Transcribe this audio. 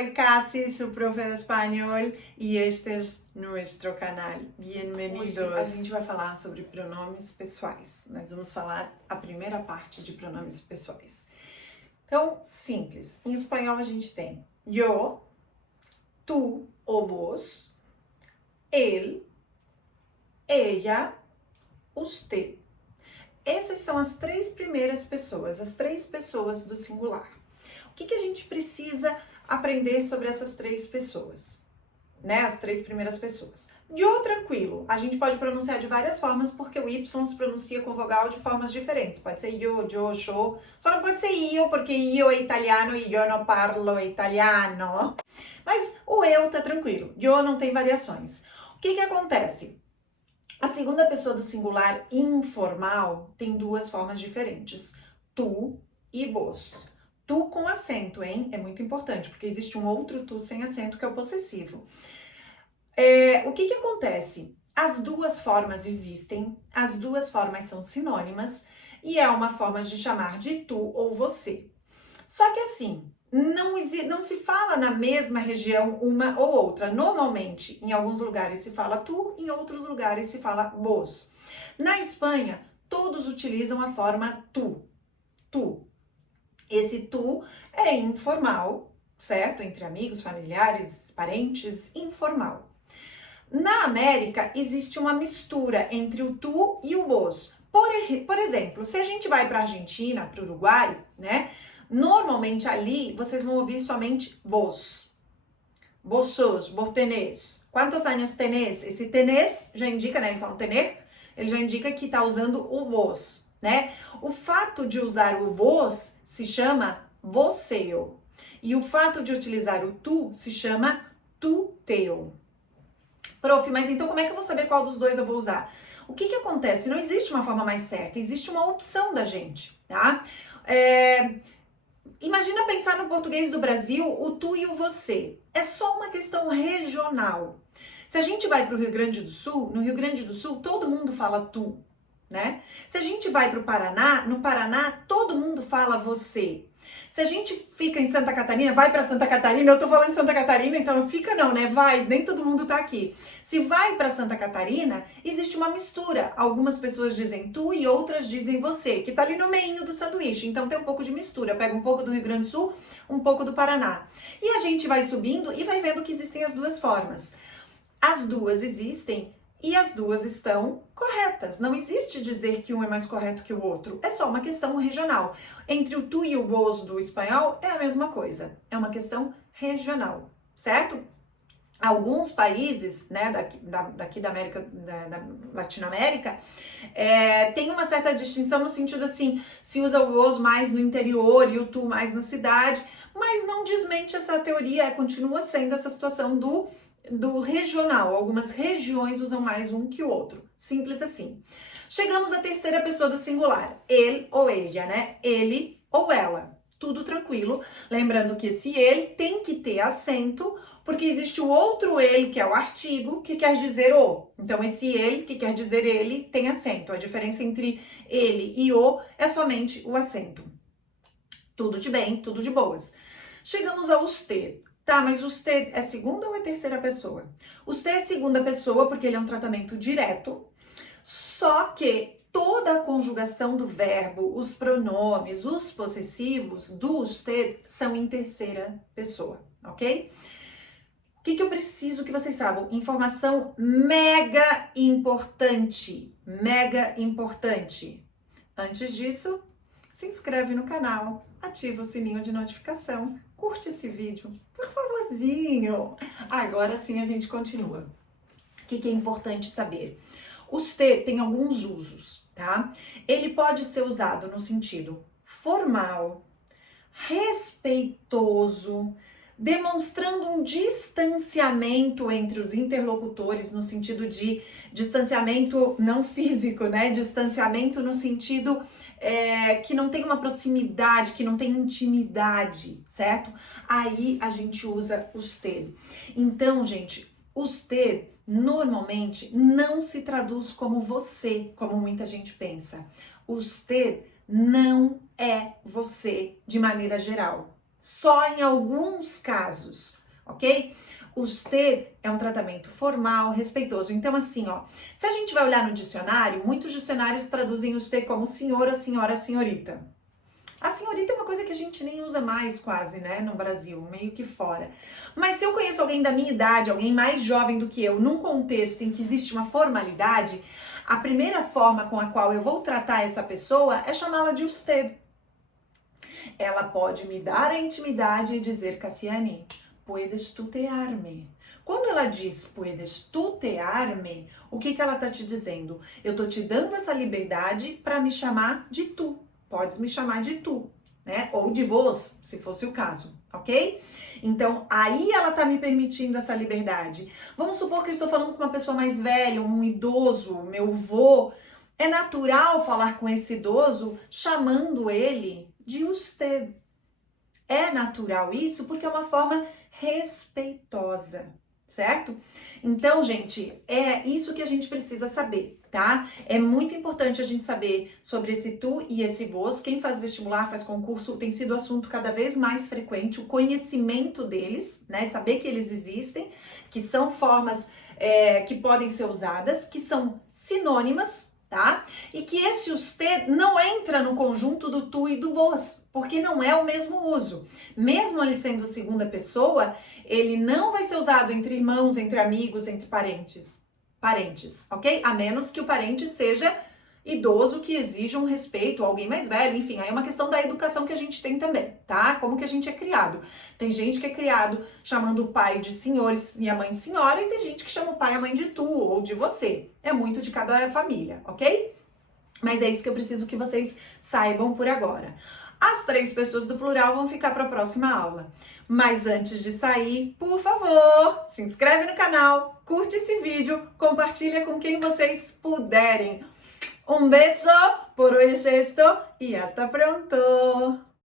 soy Cassie, su profe de español, y este es nuestro canal. Bienvenidos! Hoje a gente vai falar sobre pronomes pessoais. Nós vamos falar a primeira parte de pronomes pessoais. Então, simples. Em espanhol a gente tem yo, tu ou vos, ele, ella, usted. Essas são as três primeiras pessoas, as três pessoas do singular. O que a gente precisa aprender sobre essas três pessoas, né? As três primeiras pessoas. Yo, tranquilo, a gente pode pronunciar de várias formas porque o Y se pronuncia com vogal de formas diferentes. Pode ser yo, yo, yo, só não pode ser io porque io é italiano e eu não parlo italiano. Mas o eu tá tranquilo, yo não tem variações. O que acontece? A segunda pessoa do singular informal tem duas formas diferentes, tu e vos. Tu com acento, hein? É muito importante, porque existe um outro tu sem acento que é o possessivo. O que acontece? As duas formas existem, as duas formas são sinônimas e é uma forma de chamar de tu ou você. Só que assim, não se fala na mesma região uma ou outra. Normalmente, em alguns lugares se fala tu, em outros lugares se fala vos. Na Espanha, todos utilizam a forma tu. Tu. Esse tu é informal, certo? Entre amigos, familiares, parentes, informal. Na América, existe uma mistura entre o tu e o vos. Por exemplo, se a gente vai para a Argentina, para o Uruguai, né? Normalmente ali vocês vão ouvir somente vos. Vos sos, vos tenés. Quantos anos tenés? Esse tenés já indica, né? Eles falam tener, ele já indica que está usando o vos, né? O fato de usar o vos se chama voceu. E o fato de utilizar o tu se chama tuteu. Prof, mas então como é que eu vou saber qual dos dois eu vou usar? O que acontece? Não existe uma forma mais certa, existe uma opção da gente, tá? Imagina pensar no português do Brasil, o tu e o você. É só uma questão regional. Se a gente vai para o Rio Grande do Sul, no Rio Grande do Sul todo mundo fala tu, né? Se a gente vai para o Paraná, no Paraná todo mundo fala você. Se a gente fica em Santa Catarina, vai para Santa Catarina, eu tô falando de Santa Catarina, então não fica não, né? Vai, nem todo mundo tá aqui. Se vai para Santa Catarina, existe uma mistura. Algumas pessoas dizem tu e outras dizem você, que tá ali no meinho do sanduíche. Então tem um pouco de mistura. Pega um pouco do Rio Grande do Sul, um pouco do Paraná. E a gente vai subindo e vai vendo que existem as duas formas. As duas existem e as duas estão corretas. Não existe dizer que um é mais correto que o outro. É só uma questão regional. Entre o tu e o vos do espanhol é a mesma coisa. É uma questão regional, certo? Alguns países, né, daqui da América, da Latinoamérica, tem uma certa distinção no sentido assim, se usa o vos mais no interior e o tu mais na cidade, mas não desmente essa teoria, continua sendo essa situação do regional. Algumas regiões usam mais um que o outro. Simples assim. Chegamos à terceira pessoa do singular. Ele ou ella, né? Ele ou ela. Tudo tranquilo. Lembrando que esse ele tem que ter acento, porque existe o outro ele, que é o artigo, que quer dizer o. Então, esse ele, que quer dizer ele, tem acento. A diferença entre ele e o é somente o acento. Tudo de bem, tudo de boas. Chegamos ao usted. Tá, mas usted é segunda ou é terceira pessoa? Usted é segunda pessoa porque ele é um tratamento direto, só que toda a conjugação do verbo, os pronomes, os possessivos do usted são em terceira pessoa, ok? O que eu preciso que vocês saibam? Informação mega importante, mega importante. Antes disso, se inscreve no canal, ativa o sininho de notificação, curte esse vídeo, por favorzinho. Agora sim a gente continua. O que é importante saber? Usted tem alguns usos, tá? Ele pode ser usado no sentido formal, respeitoso, demonstrando um distanciamento entre os interlocutores, no sentido de distanciamento não físico, né? Distanciamento no sentido que não tem uma proximidade, que não tem intimidade, certo? Aí a gente usa usted. Então, gente, usted normalmente não se traduz como você, como muita gente pensa. Usted não é você de maneira geral. só em alguns casos, ok? Usted é um tratamento formal, respeitoso. Então, assim, ó, se a gente vai olhar no dicionário, muitos dicionários traduzem usted como senhora, senhora, senhorita. A senhorita é uma coisa que a gente nem usa mais quase, né, no Brasil, meio que fora. Mas se eu conheço alguém da minha idade, alguém mais jovem do que eu, num contexto em que existe uma formalidade, a primeira forma com a qual eu vou tratar essa pessoa é chamá-la de usted. Ela pode me dar a intimidade e dizer, Cassiane, puedes tutear-me. Quando ela diz puedes tutear-me, o que ela tá te dizendo? Eu tô te dando essa liberdade para me chamar de tu. Podes me chamar de tu, né? Ou de vós, se fosse o caso, ok? Então, aí ela tá me permitindo essa liberdade. Vamos supor que eu estou falando com uma pessoa mais velha, um idoso, meu vô. É natural falar com esse idoso chamando ele de usted. É natural isso porque é uma forma respeitosa, certo? Então, gente, é isso que a gente precisa saber, tá? É muito importante a gente saber sobre esse tu e esse vós. Quem faz vestibular, faz concurso, tem sido assunto cada vez mais frequente, o conhecimento deles, né? De saber que eles existem, que são formas que podem ser usadas, que são sinônimas, tá? E que esse usted não entra no conjunto do tu e do vós, porque não é o mesmo uso. Mesmo ele sendo segunda pessoa, ele não vai ser usado entre irmãos, entre amigos, entre parentes, ok? A menos que o parente seja idoso, que exija um respeito, alguém mais velho, enfim, aí é uma questão da educação que a gente tem também, tá? Como que a gente é criado. Tem gente que é criado chamando o pai de senhores e a mãe de senhora, e tem gente que chama o pai e a mãe de tu ou de você. É muito de cada família, ok? Mas é isso que eu preciso que vocês saibam por agora. As 3 pessoas do plural vão ficar para a próxima aula. Mas antes de sair, por favor, se inscreve no canal, curte esse vídeo, compartilha com quem vocês puderem. Un beso, por hoy es esto y hasta pronto.